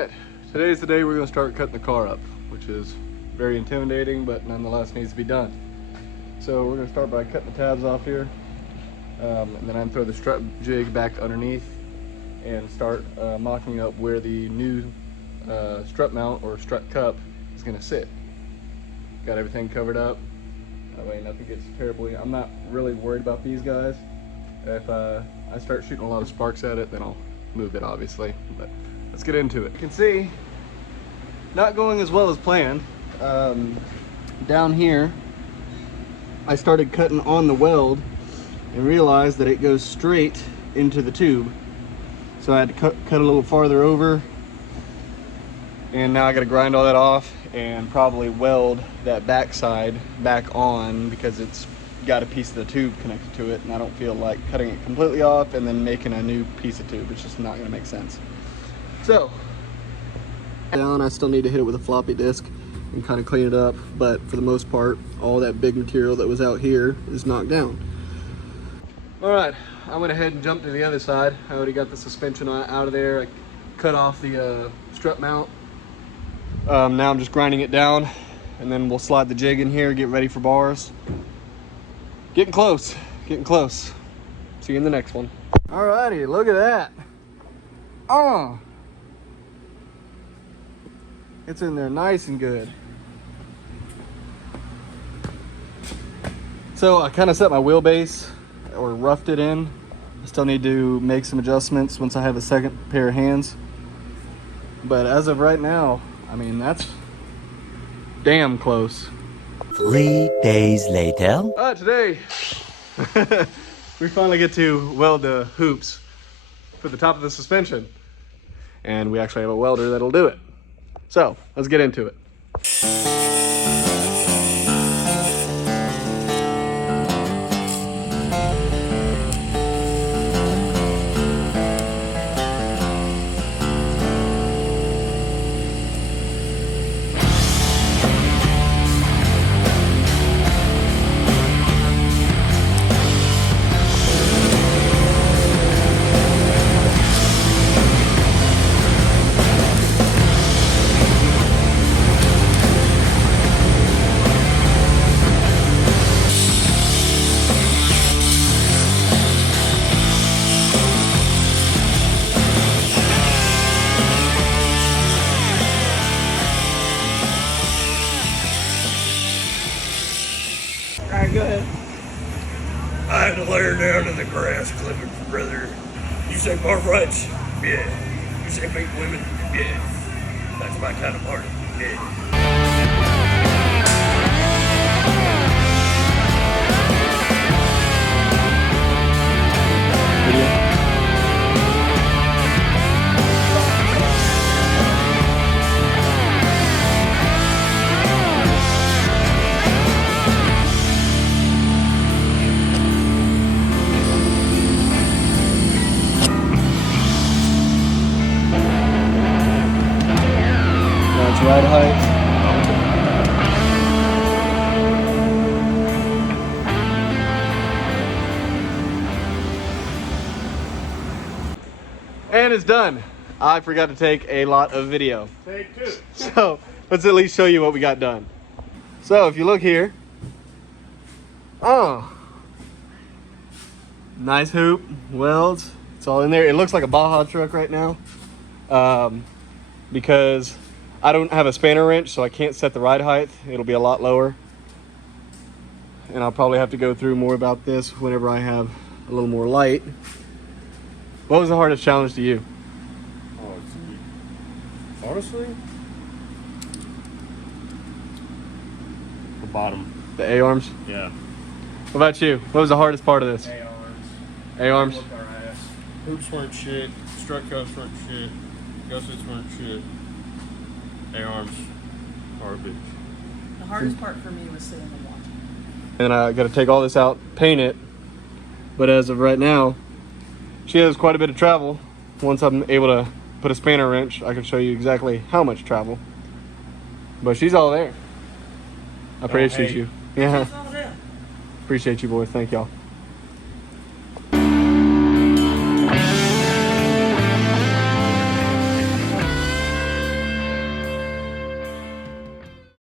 right, today's the day we're gonna start cutting the car up, which is very intimidating, but nonetheless needs to be done. So we're gonna start by cutting the tabs off here, and then I'm gonna throw the strut jig back underneath and start mocking up where the new strut mount or strut cup is gonna sit. Got everything covered up, that way nothing gets terribly, I'm not really worried about these guys. If I start shooting a lot of sparks at it, then I'll move it obviously, but let's get into it. You can see, not going as well as planned. Down here, I started cutting on the weld and realized that it goes straight into the tube. So I had to cut a little farther over, and now I gotta grind all that off and probably weld that backside back on because it's got a piece of the tube connected to it, and I don't feel like cutting it completely off and then making a new piece of tube. It's just not gonna make sense. So, down, I still need to hit it with a floppy disk and kind of clean it up, but for the most part, all that big material that was out here is knocked down. All right, I went ahead and jumped to the other side. I already got the suspension out of there. I cut off the strut mount. Now I'm just grinding it down, and then we'll slide the jig in here, get ready for bars. Getting close, getting close. See you in the next one. Alrighty, look at that. Oh, it's in there nice and good. So I kind of set my wheelbase or roughed it in. I still need to make some adjustments once I have a second pair of hands. But as of right now, I mean, that's damn close. 3 days later. Today, we finally get to weld the hoops for the top of the suspension. And we actually have a welder that'll do it. So, let's get into it. Go ahead. I had to lay her down in the grass clipping, brother. You say bar fights? Yeah. You say make women? Yeah. That's my kind of party. Yeah. Ride height. And it's done. I forgot to take a lot of video. Take two. So let's at least show you what we got done. So if you look here, oh, nice hoop, welds, it's all in there. It looks like a Baja truck right now, because I don't have a spanner wrench, so I can't set the ride height. It'll be a lot lower. And I'll probably have to go through more about this whenever I have a little more light. What was the hardest challenge to you? Oh, honestly, the bottom. The A-arms? Yeah. What about you? What was the hardest part of this? A-arms. A-arms? Whooped our ass. Hoops weren't shit. Strut cups weren't shit. Gussets weren't shit. A-arms. Garbage. The hardest part for me was sitting and watching. And I got to take all this out, paint it. But as of right now, she has quite a bit of travel. Once I'm able to put a spanner wrench, I can show you exactly how much travel. But she's all there. I appreciate you. Yeah. It's all there. Appreciate you, boys. Thank y'all.